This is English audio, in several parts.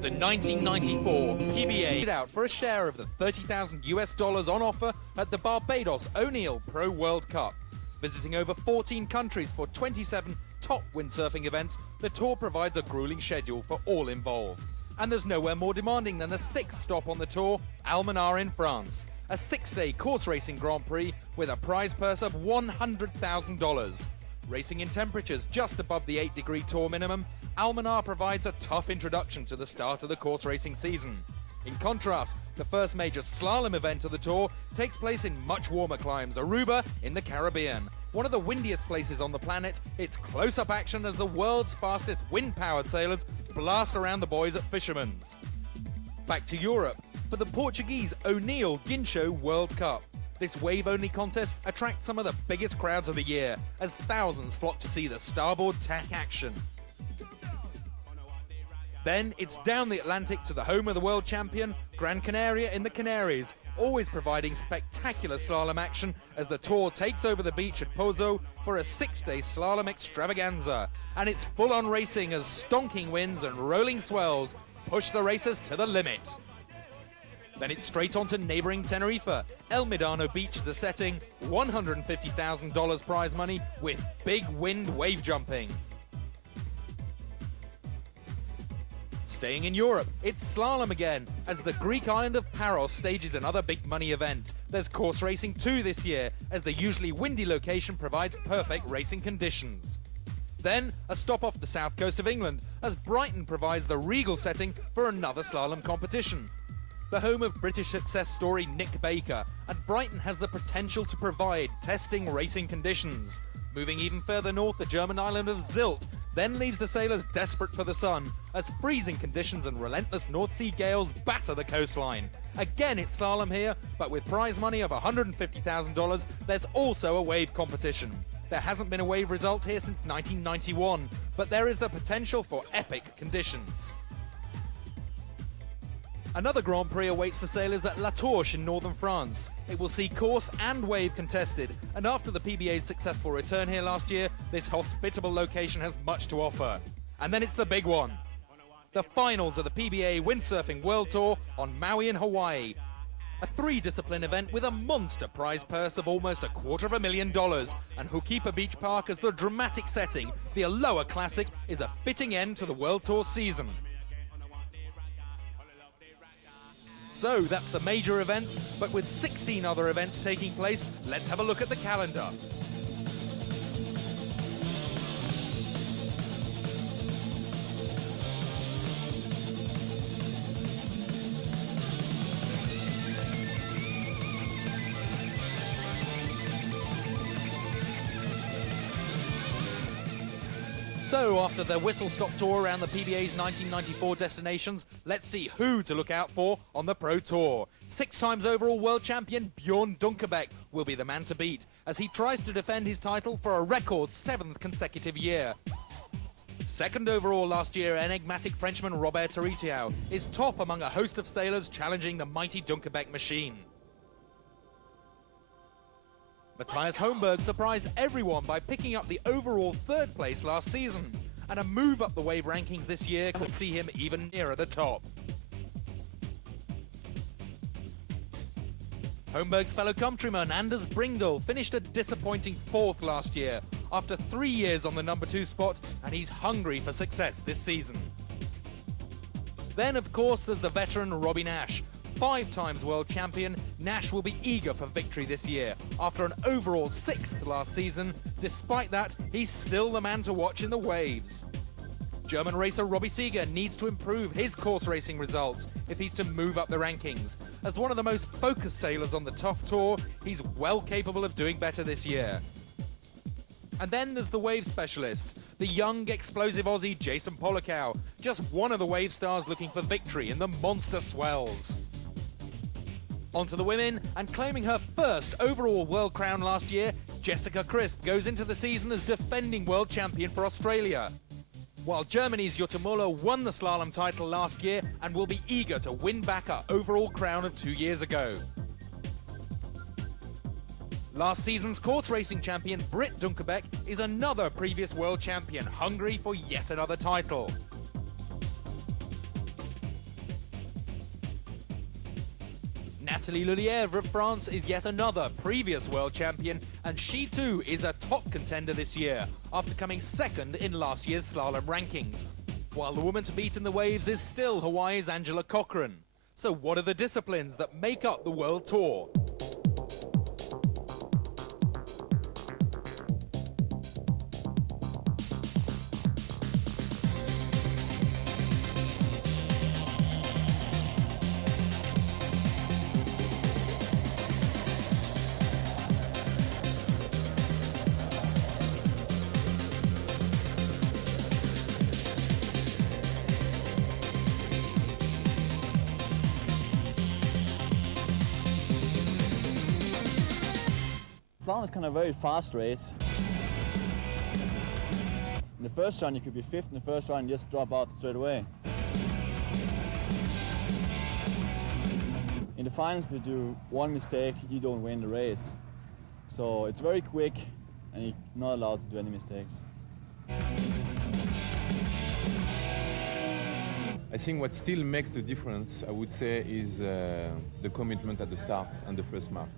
The 1994 PBA out for a share of the $30,000 on offer at the Barbados O'Neill Pro World Cup. Visiting over 14 countries for 27 top windsurfing events, the tour provides a grueling schedule for all involved. And there's nowhere more demanding than the sixth stop on the tour, Almenar in France. A 6-day course racing Grand Prix with a prize purse of $100,000. Racing in temperatures just above the 8-degree tour minimum, Almenar provides a tough introduction to the start of the course racing season. In contrast, the first major slalom event of the tour takes place in much warmer climes, Aruba in the Caribbean. One of the windiest places on the planet, it's close-up action as the world's fastest wind-powered sailors blast around the buoys at Fisherman's. Back to Europe for the Portuguese O'Neill Guincho World Cup. This wave-only contest attracts some of the biggest crowds of the year as thousands flock to see the starboard tack action. Then it's down the Atlantic to the home of the world champion, Gran Canaria in the Canaries, always providing spectacular slalom action as the tour takes over the beach at Pozo for a 6-day slalom extravaganza. And it's full-on racing as stonking winds and rolling swells push the racers to the limit. Then it's straight on to neighbouring Tenerife. El Medano Beach the setting, $150,000 prize money with big wind wave jumping. Staying in Europe, it's slalom again, as the Greek island of Paros stages another big money event. There's course racing too this year, as the usually windy location provides perfect racing conditions. Then, a stop off the south coast of England, as Brighton provides the regal setting for another slalom competition. The home of British success story Nick Baker, and Brighton has the potential to provide testing racing conditions. Moving even further north, the German island of Sylt then leaves the sailors desperate for the sun, as freezing conditions and relentless North Sea gales batter the coastline. Again, it's slalom here, but with prize money of $150,000, there's also a wave competition. There hasn't been a wave result here since 1991, but there is the potential for epic conditions. Another Grand Prix awaits the sailors at La Torche in northern France. It will see course and wave contested, and after the PBA's successful return here last year, this hospitable location has much to offer. And then it's the big one. The finals of the PBA Windsurfing World Tour on Maui in Hawaii. A 3-discipline event with a monster prize purse of almost $250,000, and Ho'okipa Beach Park as the dramatic setting. The Aloha Classic is a fitting end to the World Tour season. So that's the major events, but with 16 other events taking place, let's have a look at the calendar. So, after the whistle-stop tour around the PBA's 1994 destinations, let's see who to look out for on the Pro Tour. 6 times overall world champion Bjorn Dunkerbeck will be the man to beat, as he tries to defend his title for a record 7th consecutive year. 2nd overall last year, enigmatic Frenchman Robert Toritiao is top among a host of sailors challenging the mighty Dunkerbeck machine. Matthias Holmberg surprised everyone by picking up the overall 3rd place last season, and a move up the wave rankings this year could see him even nearer the top. Holmberg's fellow countryman Anders Bringdahl finished a disappointing 4th last year after 3 years on the number 2 spot, and he's hungry for success this season. Then, of course, there's the veteran Robbie Nash. 5 times world champion, Nash will be eager for victory this year after an overall 6th last season. Despite that, he's still the man to watch in the waves. German racer Robbie Seeger needs to improve his course racing results if he's to move up the rankings. As one of the most focused sailors on the tough tour, he's well capable of doing better this year. And then there's the wave specialist, the young, explosive Aussie Jason Polikow, just one of the wave stars looking for victory in the monster swells. Onto the women, and claiming her first overall world crown last year, Jessica Crisp goes into the season as defending world champion for Australia. While Germany's Jutta Müller won the slalom title last year and will be eager to win back her overall crown of 2 years ago. Last season's course racing champion Britt Dunkerbeck is another previous world champion, hungry for yet another title. Nathalie Lelièvre of France is yet another previous world champion, and she too is a top contender this year, after coming second in last year's slalom rankings. While the woman to beat in the waves is still Hawaii's Angela Cochran. So what are the disciplines that make up the World Tour? Slalom is kind of a very fast race. In the first run you could be fifth, in the first run you just drop out straight away. In the finals if you do one mistake you don't win the race. So it's very quick and you're not allowed to do any mistakes. I think what still makes the difference, I would say, is the commitment at the start and the first mark.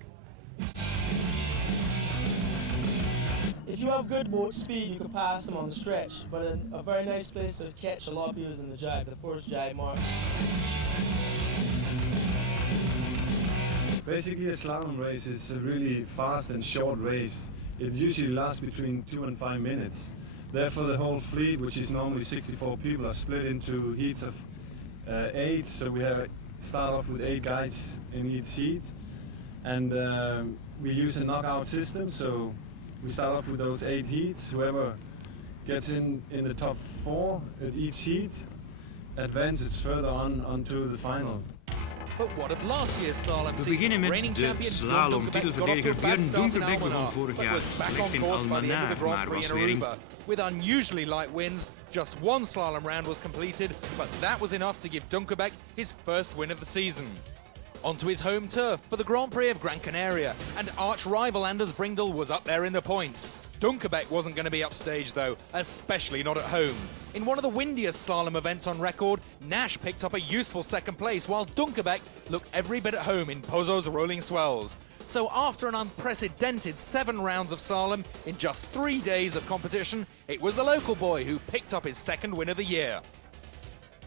If you have good boat speed, you can pass them on the stretch, but a very nice place to catch a lot of people is in the jibe, the first jibe mark. Basically, a slalom race is a really fast and short race. It usually lasts between 2 and 5 minutes. Therefore, the whole fleet, which is normally 64 people, are split into heats of 8. So we start off with 8 guys in each heat, and we use a knockout system. So we start off with those 8 heats. Whoever gets in the top 4 at each heat advances further on onto the final. But what of last year's slalom We season? beginnen met Reigning de champion slalom-titelverdediger Björn Dunkerbeck begon vorig jaar slecht in Almanar, maar was weer in. With unusually light winds, just one slalom round was completed, but that was enough to give Dunkerbeck his first win of the season. Onto his home turf for the Grand Prix of Gran Canaria, and arch-rival Anders Brindle was up there in the points. Dunkerbeck wasn't going to be upstaged though, especially not at home. In one of the windiest slalom events on record, Nash picked up a useful second place, while Dunkerbeck looked every bit at home in Pozo's rolling swells. So after an unprecedented 7 rounds of slalom in just 3 days of competition, it was the local boy who picked up his second win of the year.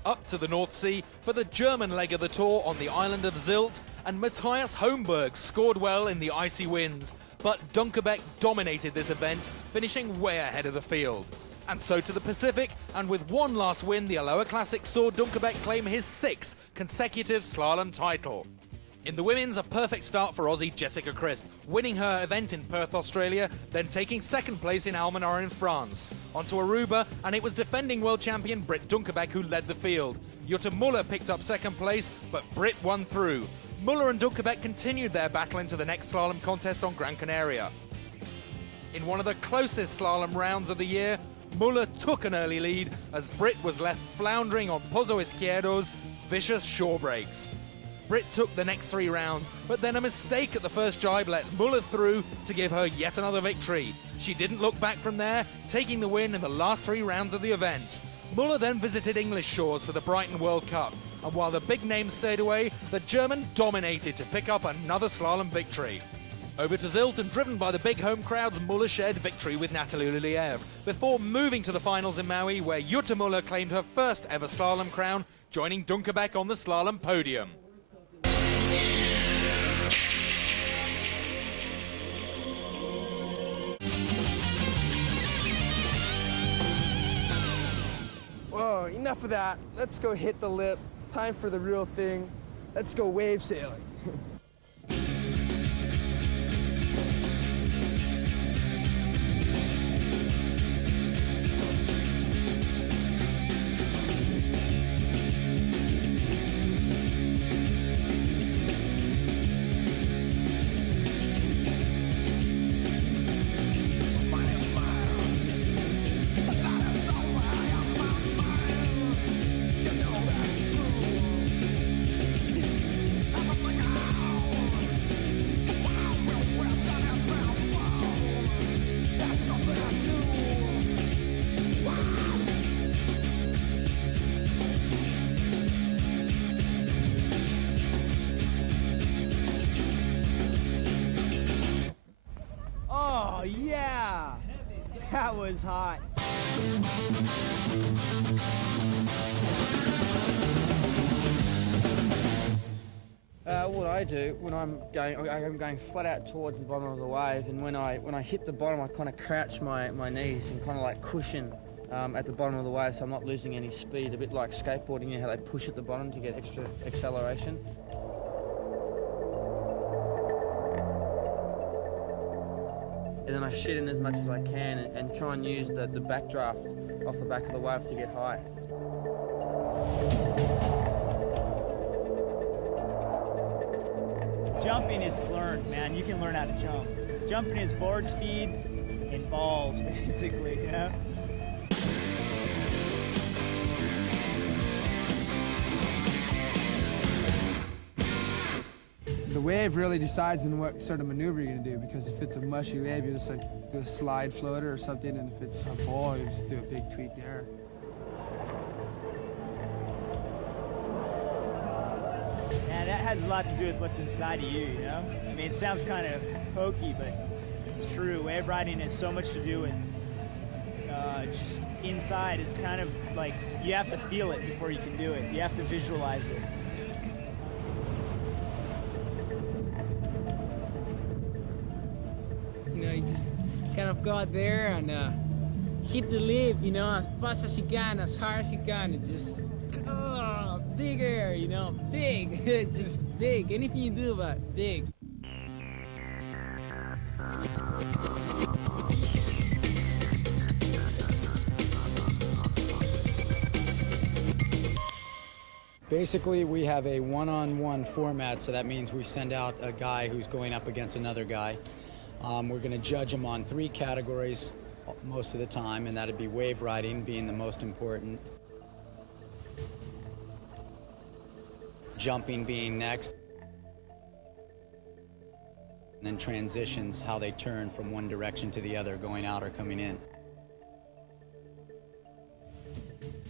Up to the North Sea for the German leg of the tour on the island of Sylt, and Matthias Homburg scored well in the icy winds, but Dunkerbeck dominated this event, finishing way ahead of the field. And so to the Pacific, and with one last win, the Aloha Classic saw Dunkerbeck claim his 6th consecutive slalom title. In the women's, a perfect start for Aussie Jessica Crisp, winning her event in Perth, Australia, then taking second place in Almanar in France. Onto Aruba, and it was defending world champion Britt Dunkerbeck who led the field. Jutta Müller picked up second place, but Britt won through. Müller and Dunkerbeck continued their battle into the next slalom contest on Gran Canaria. In one of the closest slalom rounds of the year, Müller took an early lead as Britt was left floundering on Pozo Izquierdo's vicious shore breaks. Britt took the next 3 rounds, but then a mistake at the first jibe let Müller through to give her yet another victory. She didn't look back from there, taking the win in the last 3 rounds of the event. Müller then visited English shores for the Brighton World Cup, and while the big names stayed away, the German dominated to pick up another slalom victory. Over to Sylt, and driven by the big home crowds, Müller shared victory with Nathalie Lelièvre, before moving to the finals in Maui, where Jutta Müller claimed her first ever slalom crown, joining Dunkerbeck on the slalom podium. enough of that. Let's go hit the lip. Time for the real thing. Let's go wave sailing. Oh yeah, that was hot. What I do when I'm going flat out towards the bottom of the wave, and when I hit the bottom, I kind of crouch my knees and kind of like cushion at the bottom of the wave, so I'm not losing any speed. A bit like skateboarding, you know how they push at the bottom to get extra acceleration. And then I shit in as much as I can and try and use the backdraft off the back of the wave to get high. Jumping is learned, man. You can learn how to jump. Jumping is board speed and balls, basically, you know? The wave really decides on what sort of maneuver you're gonna do, because if it's a mushy wave, you just like do a slide floater or something, and if it's a ball, you just do a big tweak there. Yeah, that has a lot to do with what's inside of you, you know? I mean, it sounds kind of hokey, but it's true. Wave riding has so much to do with just inside. It's kind of like you have to feel it before you can do it. You have to visualize it. You know, you just kind of go out there and hit the lip, you know, as fast as you can, as hard as you can, and just big air, you know, big, just big. Anything you do, but big. Basically, we have a one-on-one format, so that means we send out a guy who's going up against another guy. We're going to judge him on 3 categories most of the time, and that'd be wave riding being the most important, jumping being next, and then transitions, how they turn from one direction to the other, going out or coming in.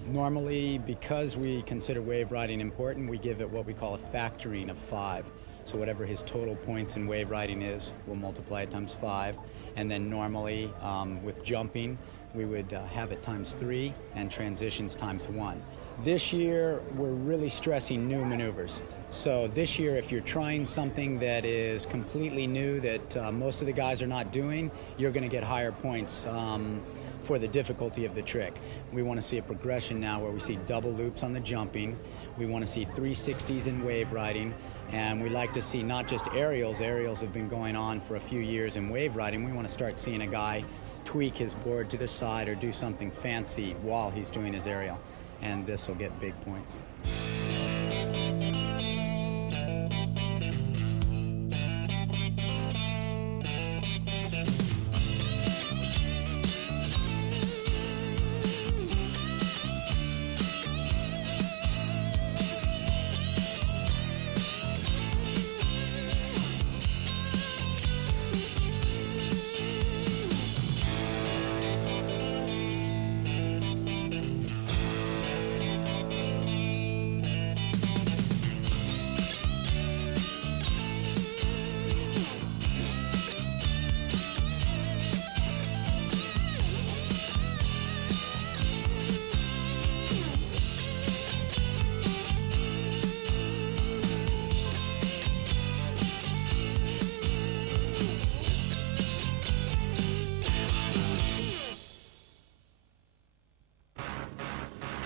Normally, because we consider wave riding important, we give it what we call a factoring of 5. So whatever his total points in wave riding is, we'll multiply it times 5. And then normally, with jumping, we would have it times 3 and transitions times 1. This year, we're really stressing new maneuvers. So this year, if you're trying something that is completely new that most of the guys are not doing, you're going to get higher points for the difficulty of the trick. We want to see a progression now where we see double loops on the jumping. We want to see 360s in wave riding. And we like to see not just aerials. Aerials have been going on for a few years in wave riding. We want to start seeing a guy tweak his board to the side or do something fancy while he's doing his aerial. And this will get big points.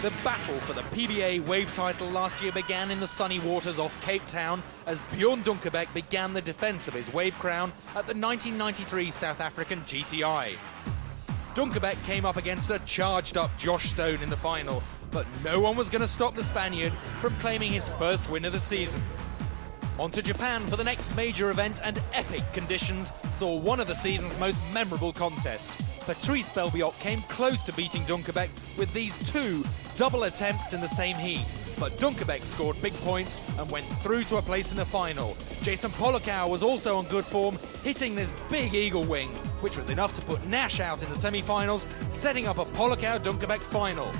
The battle for the PBA wave title last year began in the sunny waters off Cape Town as Bjorn Dunkerbeck began the defence of his wave crown at the 1993 South African GTI. Dunkerbeck came up against a charged-up Josh Stone in the final, but no one was going to stop the Spaniard from claiming his first win of the season. On to Japan for the next major event, and epic conditions saw one of the season's most memorable contests. Patrice Belbioc came close to beating Dunkerbeck with these two double attempts in the same heat, but Dunkerbeck scored big points and went through to a place in the final. Jason Polakau was also on good form, hitting this big eagle wing, which was enough to put Nash out in the semi-finals, setting up a Polakau-Dunkerbeck final.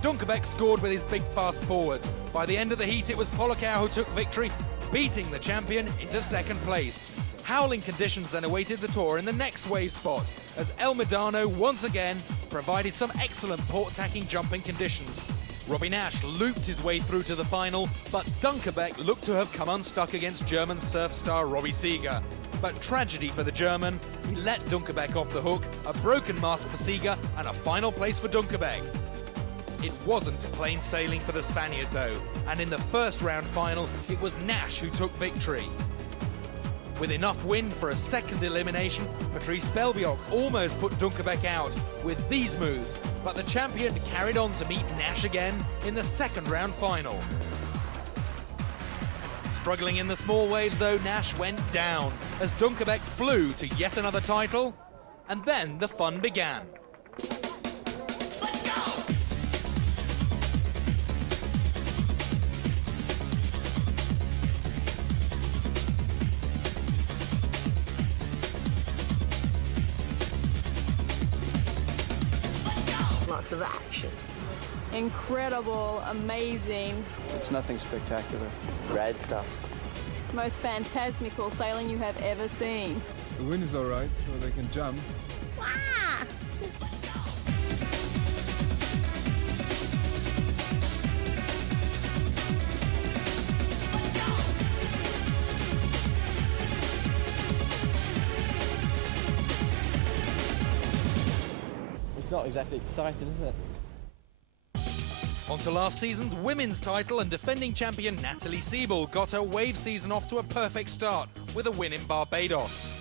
Dunkerbeck scored with his big fast forwards. By the end of the heat, it was Polakau who took victory, beating the champion into second place. Howling conditions then awaited the tour in the next wave spot, as El Medano once again provided some excellent port-tacking jumping conditions. Robbie Nash looped his way through to the final, but Dunkerbeck looked to have come unstuck against German surf star Robbie Seeger. But tragedy for the German, he let Dunkerbeck off the hook, a broken mask for Seeger and a final place for Dunkerbeck. It wasn't plain sailing for the Spaniard though, and in the first round final, it was Nash who took victory. With enough wind for a second elimination, Patrice Belbioc almost put Dunkerbeck out with these moves, but the champion carried on to meet Nash again in the second round final. Struggling in the small waves though, Nash went down as Dunkerbeck flew to yet another title, and then the fun began. Lots of action. Incredible, amazing. It's nothing spectacular. Rad stuff. Most phantasmical sailing you have ever seen. The wind is alright, so they can jump. Wow! It's not exactly exciting, is it? On to last season's women's title, and defending champion Natalie Siebel got her wave season off to a perfect start with a win in Barbados.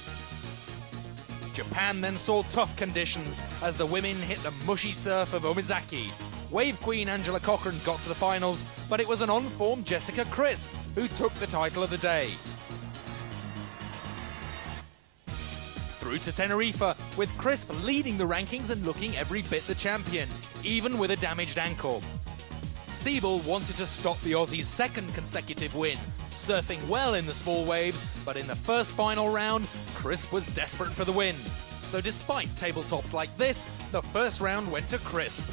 Japan then saw tough conditions as the women hit the mushy surf of Omizaki. Wave queen Angela Cochran got to the finals, but it was an on-form Jessica Crisp who took the title of the day. Through to Tenerife, with Crisp leading the rankings and looking every bit the champion, even with a damaged ankle. Siebel wanted to stop the Aussies' second consecutive win, surfing well in the small waves, but in the first final round, Crisp was desperate for the win. So despite tabletops like this, the first round went to Crisp.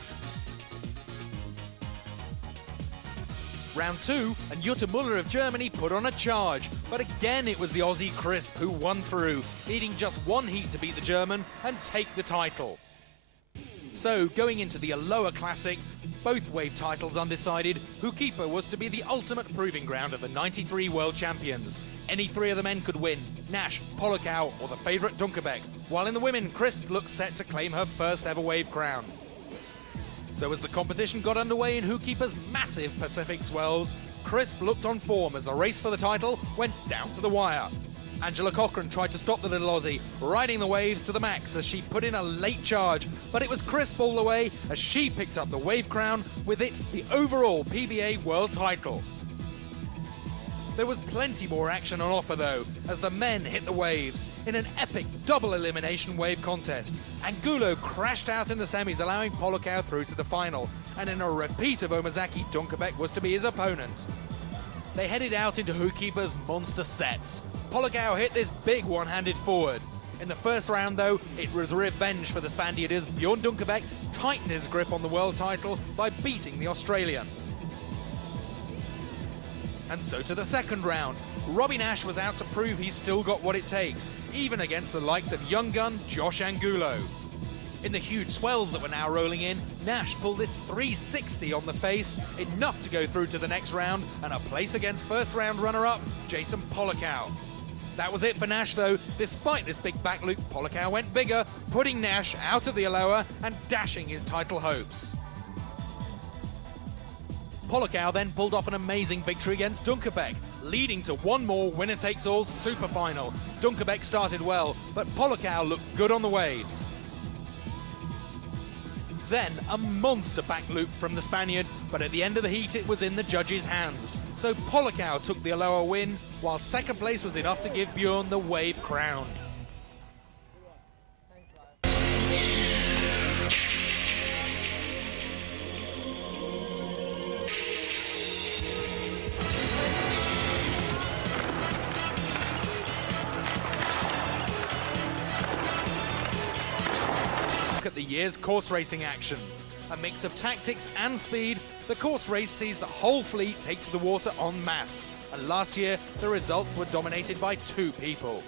Round 2, and Jutta Müller of Germany put on a charge, but again it was the Aussie Crisp who won through, needing just one heat to beat the German and take the title. So, going into the Aloha Classic, both wave titles undecided, Hukipa was to be the ultimate proving ground of the 93 world champions. Any three of the men could win, Nash, Polakau or the favourite Dunkerbeck, while in the women, Crisp looked set to claim her first ever wave crown. So as the competition got underway in Hukipa's massive Pacific swells, Crisp looked on form as the race for the title went down to the wire. Angela Cochran tried to stop the little Aussie, riding the waves to the max as she put in a late charge, but it was Crisp all the way as she picked up the wave crown, with it the overall PBA world title. There was plenty more action on offer though, as the men hit the waves in an epic double elimination wave contest. Angulo crashed out in the semis, allowing Polakau through to the final, and in a repeat of Omizaki, Dunkerbeck was to be his opponent. They headed out into Hukipa's monster sets. Polakau hit this big one-handed forward. In the first round though, it was revenge for the Spaniard as Bjorn Dunkerbeck tightened his grip on the world title by beating the Australian. And so to the second round. Robbie Nash was out to prove he's still got what it takes, even against the likes of young gun Josh Angulo. In the huge swells that were now rolling in, Nash pulled this 360 on the face, enough to go through to the next round and a place against first round runner-up Jason Polakau. That was it for Nash though. Despite this big back loop, Polakau went bigger, putting Nash out of the Aloha and dashing his title hopes. Polakau then pulled off an amazing victory against Dunkerbeck, leading to one more winner-takes-all super final. Dunkerbeck started well, but Polakau looked good on the waves. Then a monster back loop from the Spaniard, but at the end of the heat it was in the judges' hands. So Polakau took the Aloha win, while second place was enough to give Bjorn the wave crown. At the year's course racing action. A mix of tactics and speed, the course race sees the whole fleet take to the water en masse, and last year the results were dominated by 2 people.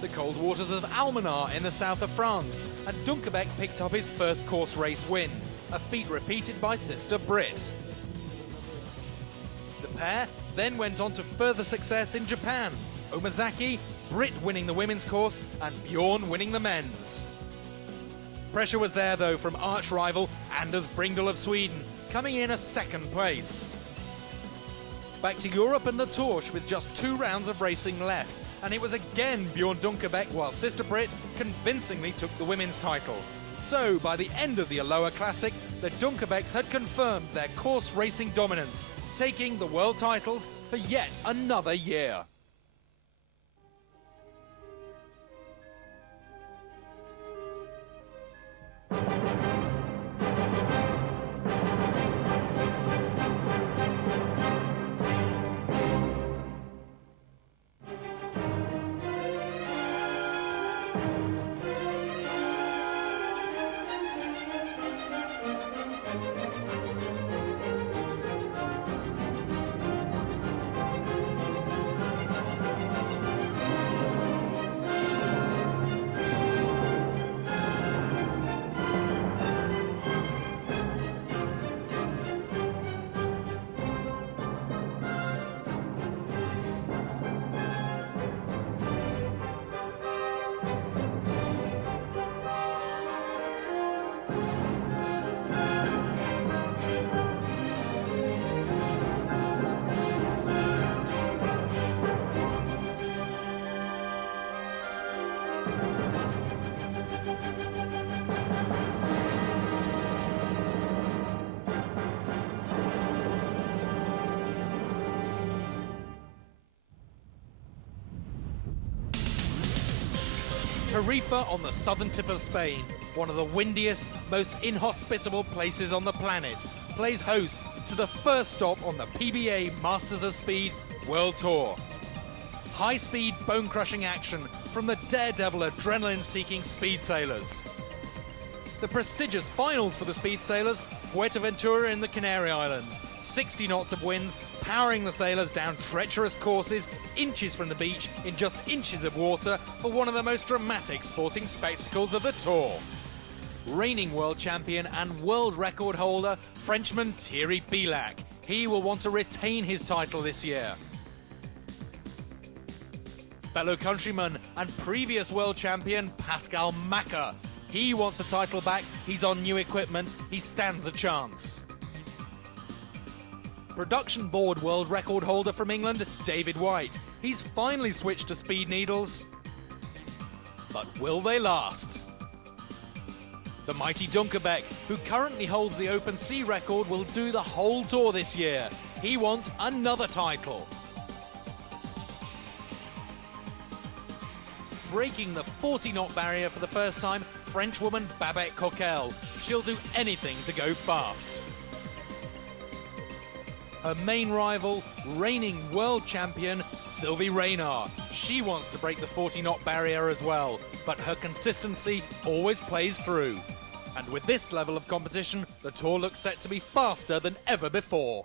The cold waters of Almanar in the south of France, and Dunkerbeck picked up his first course race win, a feat repeated by sister Britt. The pair then went on to further success in Japan, Omazaki, Britt winning the women's course and Bjorn winning the men's. Pressure was there though from arch rival Anders Bringdahl of Sweden, coming in a second place. Back to Europe and the Torch with just 2 rounds of racing left, and it was again Bjorn Dunkerbeck while sister Britt convincingly took the women's title. So by the end of the Aloha Classic, the Dunkerbecks had confirmed their course racing dominance, taking the world titles for yet another year. Tarifa on the southern tip of Spain, one of the windiest, most inhospitable places on the planet, plays host to the first stop on the PBA Masters of Speed World Tour. High-speed, bone-crushing action from the daredevil, adrenaline-seeking speed sailors. The prestigious finals for the speed sailors, Fuerteventura in the Canary Islands, 60 knots of winds, powering the sailors down treacherous courses, inches from the beach, in just inches of water, for one of the most dramatic sporting spectacles of the tour. Reigning world champion and world record holder, Frenchman Thierry Bilac. He will want to retain his title this year. Fellow countryman and previous world champion Pascal Macker. He wants a title back, he's on new equipment, he stands a chance. Production board world record holder from England, David White. He's finally switched to speed needles. But will they last? The mighty Dunkerbeck, who currently holds the open sea record, will do the whole tour this year. He wants another title. Breaking the 40-knot barrier for the first time, Frenchwoman Babette Coquel. She'll do anything to go fast. Her main rival, reigning world champion, Sylvie Reynard. She wants to break the 40-knot barrier as well, but her consistency always plays through. And with this level of competition, the tour looks set to be faster than ever before.